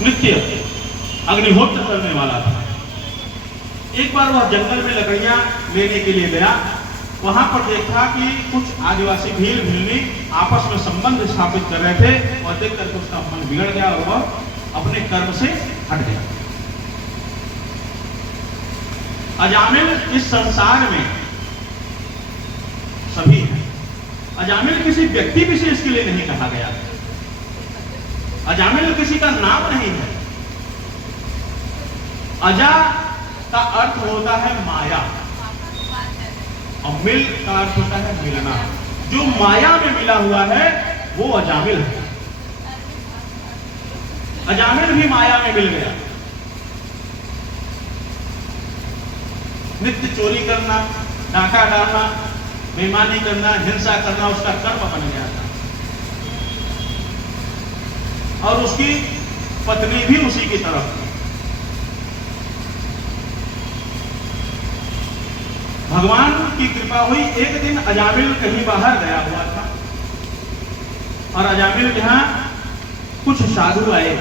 नित्य अग्निहोत्र करने वाला था। एक बार वह जंगल में लकड़ियां लेने के लिए गया। वहां पर देखा कि कुछ आदिवासी भील भीलनी आपस में संबंध स्थापित कर रहे थे और देख करके उसका मन बिगड़ गया और वह अपने कर्म से हट गया। अजामिल इस संसार में सभी हैं। अजामिल किसी व्यक्ति विशेष के लिए नहीं कहा गया। अजामिल किसी का नाम नहीं है। अजा का अर्थ होता है माया और मिल का अर्थ होता है मिलना। जो माया में मिला हुआ है वो अजामिल है। अजामिल भी माया में मिल गया। नित्य चोरी करना, डाका डालना, बेईमानी करना, हिंसा करना उसका कर्म बन गया था और उसकी पत्नी भी उसी की तरफ थी। भगवान की कृपा हुई, एक दिन अजामिल कहीं बाहर गया हुआ था और अजामिल के यहां कुछ साधु आए।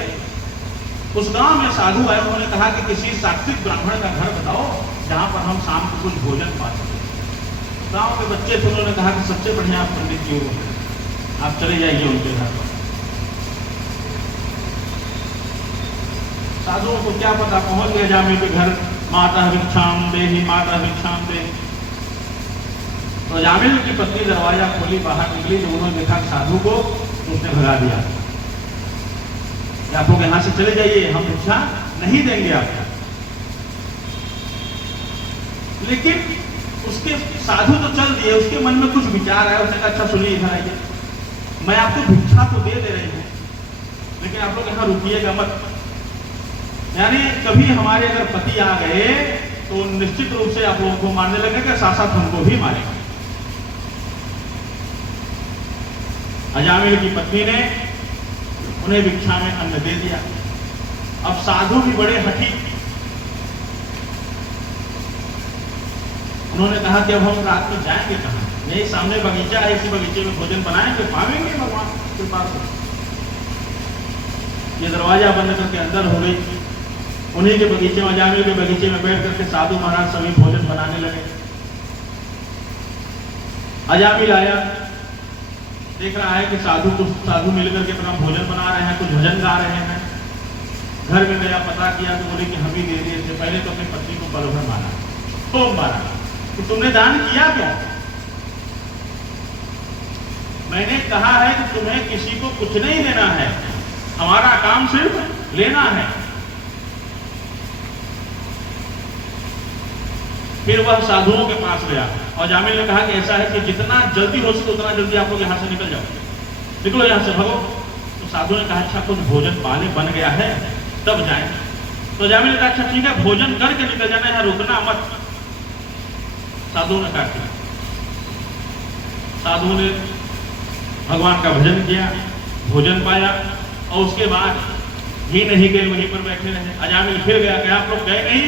उस गांव में साधु आए। उन्होंने कहा कि किसी सात्विक ब्राह्मण का घर बताओ जहां पर हम शाम को कुछ भोजन पा सके। गांव के बच्चे थे। उन्होंने कहा कि सबसे बढ़िया पंडित जी वो हैं, आप चले जाइए उनके घर पर। साधुओं को क्या पता, पहुंच गए अजामिल के घर। माता भिक्षाम देहि, माता भिक्षाम देहि। तो अजामिल की पत्नी दरवाजा खोली, बाहर निकली। जब उन्होंने देखा साधु को तो उसने भगा दिया कि आप लोग यहां से चले जाइए, हम भिक्षा नहीं देंगे आपको। लेकिन उसके साधु तो चल दिए, उसके मन में कुछ विचार आया। उसने कहा अच्छा सुनिए, इधर आइए, मैं आपको भिक्षा तो दे रही हूं लेकिन आप लोग यहां रुकिएगा मत। यानी कभी हमारे अगर पति आ गए तो निश्चित रूप से आप लोगों को मारने लगेगा, साथ साथ हमको भी मारेंगे। अजामिल की पत्नी ने उन्हें भिक्षा में अन्न दे दिया। अब साधु भी बड़े हठी। उन्होंने कहा कि अब हम रात में जाएंगे कहां? यही सामने बगीचा है, इसी बगीचे में भोजन बनाएंगे, पावेंगे भगवान के पास। ये दरवाजा बंद करके अंदर हो गई। उन्हीं के बगीचे में, अजामिल के बगीचे में बैठ करके साधु महाराज सभी भोजन बनाने लगे। अजामिल आया, देख रहा है कि साधु मिलकर के अपना भोजन बना रहे हैं, कुछ भजन गा रहे हैं। घर में गया, पता किया तो बोले कि हम ही दे दिए थे। पहले तो अपनी पत्नी को पल भर मारा, खूब मारा कि तुमने दान किया क्या? मैंने कहा है कि तुम्हें किसी को कुछ नहीं देना है, हमारा काम सिर्फ लेना है। फिर वह साधुओं के पास गया और जामिल ने कहा कि ऐसा है कि जितना जल्दी हो सके उतना जल्दी आप लोग यहाँ से निकल जाओ, निकलो यहाँ से, भगो। तो साधु ने कहा अच्छा कुछ भोजन पाने बन गया है तब जाए। तो जामिल ने कहा अच्छा ठीक है, भोजन करके निकल जाना, यहाँ रुकना मत। साधु ने कहा ठीक। साधु ने भगवान का भजन किया, भोजन पाया और उसके बाद ही नहीं गए, वहीं पर बैठे रहे। अजामिल फिर गया कि आप लोग गए नहीं?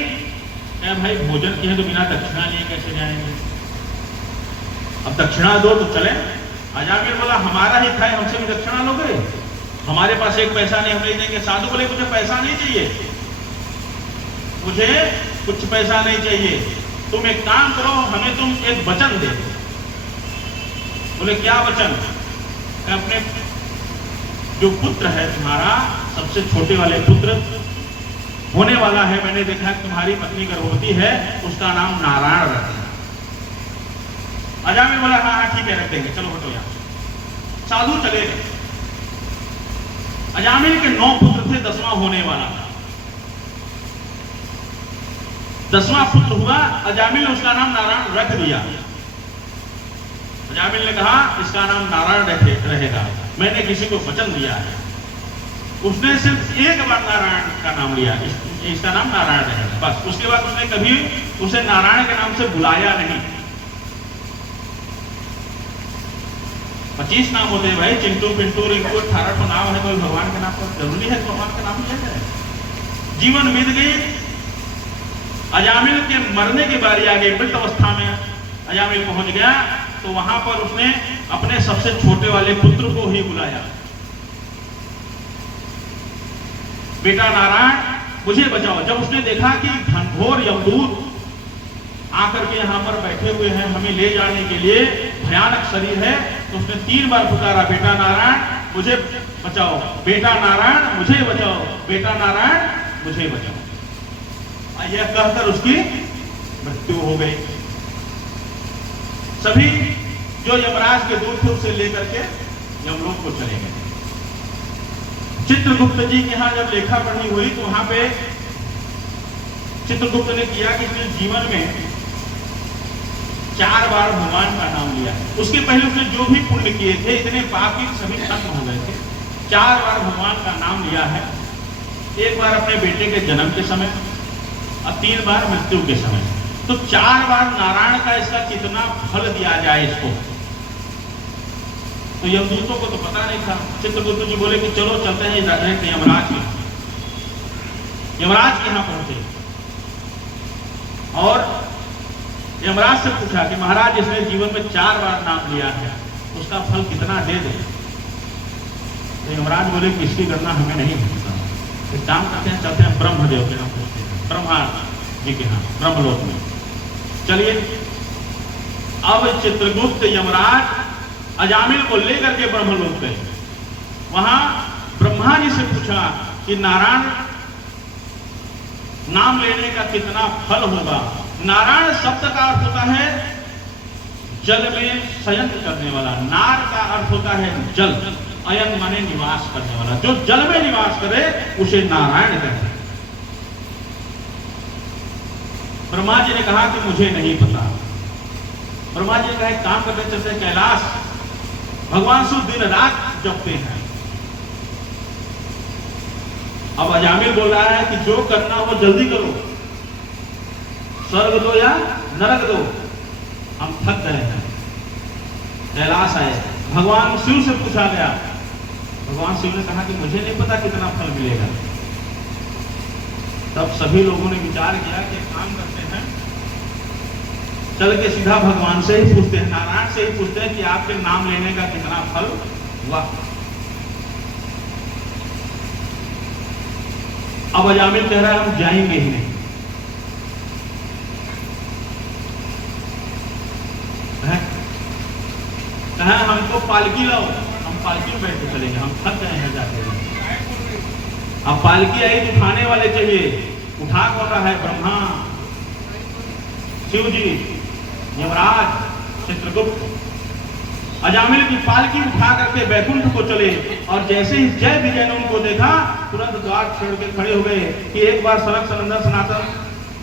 क्या भाई भोजन किए तो बिना दक्षिणा लिए कैसे जाएंगे? अब दक्षिणा दो तो चले। अजामिल बोला हमारा ही खाए, हमसे भी दक्षिणा लोगे? हमारे पास एक पैसा नहीं, हम नहीं देंगे। साधु बोले मुझे पैसा नहीं चाहिए, मुझे कुछ पैसा नहीं चाहिए, तुम एक काम करो, हमें तुम एक वचन दे दो। बोले क्या वचन? अपने जो पुत्र है तुम्हारा, सबसे छोटे वाले पुत्र होने वाला है, मैंने देखा कि तुम्हारी पत्नी गर्भवती है, उसका नाम नारायण रखना। अजामिल बोला हाँ हाँ ठीक है रख देंगे, चलो हटो यहाँ। साधु चले गए। अजामिल के 9 पुत्र थे, 10वां होने वाला था। 10वां पुत्र हुआ, अजामिल ने उसका नाम नारायण रख दिया। अजामिल ने कहा इसका नाम नारायण रहेगा, मैंने किसी को वचन दिया है। उसने सिर्फ एक बार नारायण का नाम लिया, इसका नाम नारायण रहेगा, बस। उसके बाद उसने कभी उसे नारायण के नाम से बुलाया नहीं। 25 नाम होते हैं भाई, चिंटू पिंटू रिंकू 18 नाम है, कोई भगवान के नाम पर जरूरी है भगवान का नाम लिया जाए? जीवन बीत गई। अजामिल के मरने की बारी आ गई, मृत अवस्था में अजामिल पहुंच गया, तो वहां पर उसने अपने सबसे छोटे वाले पुत्र को ही बुलाया बेटा नारायण मुझे बचाओ। जब उसने देखा कि घनघोर यमदूत आकर के यहाँ पर बैठे हुए हैं हमें ले जाने के लिए, भयानक शरीर है, तो उसने 3 बार पुकारा, बेटा नारायण मुझे बचाओ, बेटा नारायण मुझे बचाओ, बेटा नारायण मुझे बचाओ। यह कहकर उसकी मृत्यु हो गई। सभी जो यमराज के दूत थे उसे लेकर के यमलोक को चले गए। चित्रगुप्त जी के यहाँ जब लेखा पढ़ी हुई तो वहां पे चित्रगुप्त ने किया कि अपने जीवन में 4 बार भगवान का नाम लिया है। उसके पहले उसने जो भी पुण्य किए थे इतने पापी सभी खत्म हो गए थे। 4 बार भगवान का नाम लिया है, 1 बार अपने बेटे के जन्म के समय और 3 बार मृत्यु के समय। तो 4 बार नारायण का इसका कितना फल दिया जाए इसको, तो यमदूतों को तो पता नहीं था। चित्रगुप्त जी बोले कि चलो चलते हैं यमराज के। यमराज के यहां पहुंचे और यमराज से पूछा कि महाराज इसने जीवन में 4 बार नाम लिया है, उसका फल कितना दे दे। तो यमराज बोले कि इसकी गणना हमें नहीं पता, एक काम करते हैं, चलते हैं ब्रह्मदेव के यहाँ पूछते हैं, ब्रह्मा जी के यहाँ ब्रह्मलोक में। चलिए, अब चित्रगुप्त यमराज अजामिल को लेकर के ब्रह्मलोक गए। वहां ब्रह्मा जी से पूछा कि नारायण नाम लेने का कितना फल होगा। नारायण शब्द का अर्थ होता है जल में शयन करने वाला, नार का अर्थ होता है जल, अयन माने निवास करने वाला, जो जल में निवास करे उसे नारायण कहते हैं। ब्रह्मा जी ने कहा कि मुझे नहीं पता। ब्रह्मा जी ने कहा एक काम करते चलते कैलाश, भगवान शिव दिन रात जपते हैं। अब अजामिल बोल रहा है कि जो करना हो जल्दी करो, स्वर्ग दो या नरक दो, हम थक गए हैं। कैलाश आए, भगवान शिव से पूछा गया। भगवान शिव ने कहा कि मुझे नहीं पता कितना फल मिलेगा। तब सभी लोगों ने विचार किया कि काम करते हैं, चल के सीधा भगवान से ही पूछते हैं, नारायण से ही पूछते हैं कि आपके नाम लेने का कितना फल हुआ। अब अजामिल कह रहा है हम जाएंगे ही नहीं। कहा हमको पालकी लाओ, हम पालकी में बैठ के चलेंगे, हम थक गए हैं जाके। अब पालकी आई तो उठाने वाले चाहिए, उठा कौन रहा है? ब्रह्मा, शिव जी, यमराज, चित्रगुप्त। अजामिल की पालकी उठा करके बैकुंठ को चले और जैसे ही जय विजय ने उनको देखा तुरंत द्वार छोड़ के खड़े हो गए कि एक बार सनक सनंदन सनातन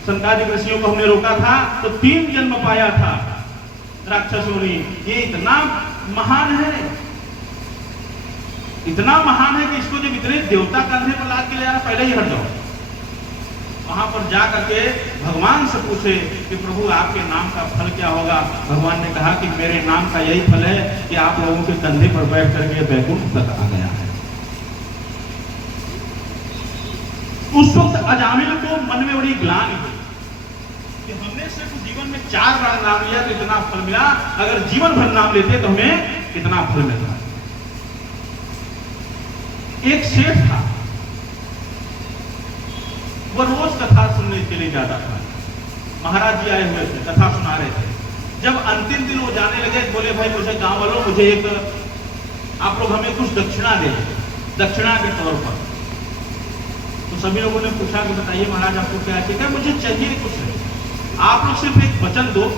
संतादिक ऋषियों को हमने रोका था तो 3 जन्म पाया था राक्षसों ने। ये इतना महान है, इतना महान है कि इसको जब इतने देवता कंधे पर लाद के ले आना, पहले ही हट जाओ। वहां पर जा करके भगवान से पूछे कि प्रभु आपके नाम का फल क्या होगा। भगवान ने कहा कि मेरे नाम का यही फल है कि आप लोगों के कंधे पर बैठ करके बैकुंठ तक आ गया है। उस वक्त अजामिल को मन में बड़ी ग्लानि हुई कि हमने सिर्फ जीवन में 4 बार नाम लिया तो इतना फल मिला, अगर जीवन भर नाम लेते तो हमें कितना फल मिलता। एक सेठ था, वो रोज कथा सुनने के लिए जाता था। महाराज जी आए हुए थे, कथा सुना रहे थे। जब अंतिम दिन वो जाने लगे, बोले भाई मुझे गांव वालों, मुझे एक आप लोग हमें कुछ दक्षिणा दे, दक्षिणा के तौर पर। तो सभी लोगों ने पूछा कि बताइए महाराज आपको क्या चाहिए? मुझे चाहिए कुछ नहीं, आप लोग सिर्फ एक वचन दो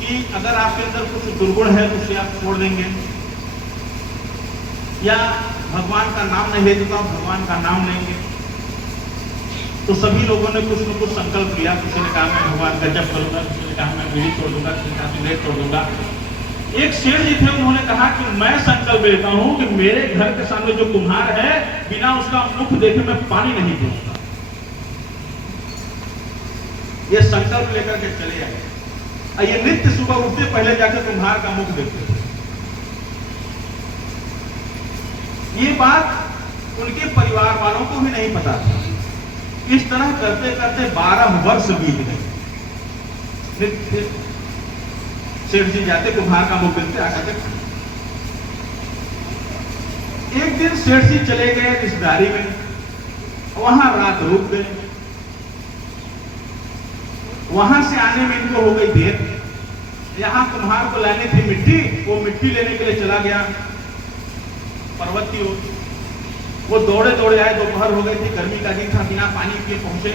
कि अगर आपके अंदर कुछ दुर्गुण है तो उसे आप छोड़ देंगे, या भगवान का नाम नहीं लेते तो आप भगवान का नाम लेंगे। तो सभी लोगों ने कुछ न कुछ संकल्प लिया। किसी ने कहा मैं भगवान का जप करूंगा, किसी ने कहा मैं बीड़ी छोड़ दूंगा, किसी ने कहा सिगरेट छोड़ दूंगा। एक सेठ जी थे, उन्होंने कहा कि मैं संकल्प लेता हूं कि मेरे घर के सामने जो कुम्हार है बिना उसका मुख देखे मैं पानी नहीं पीऊंगा। ये संकल्प लेकर के चले आए। ये नित्य सुबह उठते पहले जाकर कुम्हार का मुख देखते थे। ये बात उनके परिवार वालों को भी नहीं पता था। इस तरह करते करते 12 वर्ष बीत गए। सेठ जी जाते कुम्हार का मुख देखते, आकर के एक दिन सेठ जी चले गए रिश्तेदारी में, वहां रात रुक गए। वहां से आने में इनको हो गई देर। यहां कुम्हार को लानी थी मिट्टी, वो मिट्टी लेने के लिए चला गया पर्वत की ओर। वो दौड़े दौड़े आए, दोपहर हो गई थी, गर्मी का दिन था, बिना पानी पिए पहुंचे।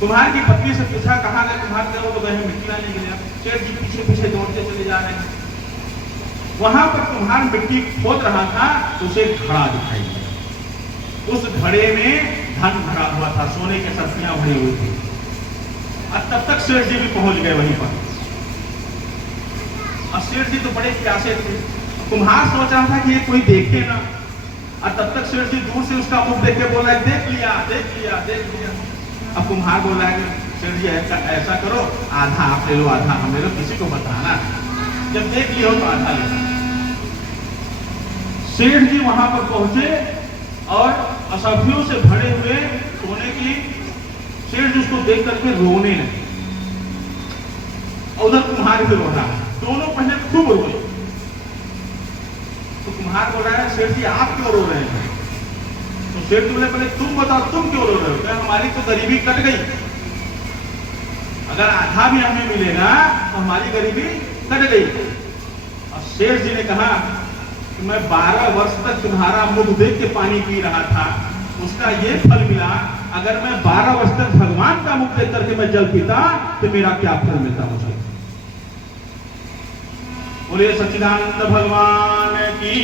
कुम्हार की पत्नी से पूछा कहाँ गए कुम्हार, वो तो गए मिट्टी लाने के लिए। सेठ जी पीछे पीछे दौड़ते चले जा रहे हैं। वहां पर कुम्हार मिट्टी खोद रहा था तो उसे घड़ा दिखाई दिया। उस घड़े में धन भरा हुआ था, सोने के सब्जियां भरी हुई थी। और तब तक सेठ जी भी पहुंच गए वहीं पर। और सेठ जी तो बड़े प्यासे थे। कुम्हार सोच रहा था कि ये कोई देखे ना, और तब तक सेठ जी दूर से उसका मुख देख के बोल रहा है देख लिया देख लिया देख लिया। अब कुम्हार बोल रहा है सेठ जी ऐसा करो, आधा आप ले लो आधा हम ले लो, किसी को बताना है, जब देख लिया हो तो आधा ले लो। सेठ जी वहां पर पहुंचे और असभ्यों से भरे हुए सोने की, सेठ जी उसको देख करके रोने लगे। उधर कुम्हार भी रो रहा है, दोनों पहले खूब रोए। तो कुम्हार बोल रहा है सेठ जी आप क्यों रो रहे हैं? तो सेठ जी बोले पहले तुम बताओ तुम क्यों रो रहे हो? क्या हमारी तो गरीबी कट गई, अगर आधा भी हमें मिलेगा तो हमारी गरीबी कट गई। और सेठ जी ने कहा कि मैं 12 वर्ष तक तुम्हारा मुख देख के पानी पी रहा था, उसका ये फल मिला। अगर मैं 12 वर्ष तक भगवान का मुख देख करके मैं जल पीता तो मेरा क्या फल मिलता मुझे? बोलिए सच्चिदानंद भगवान की।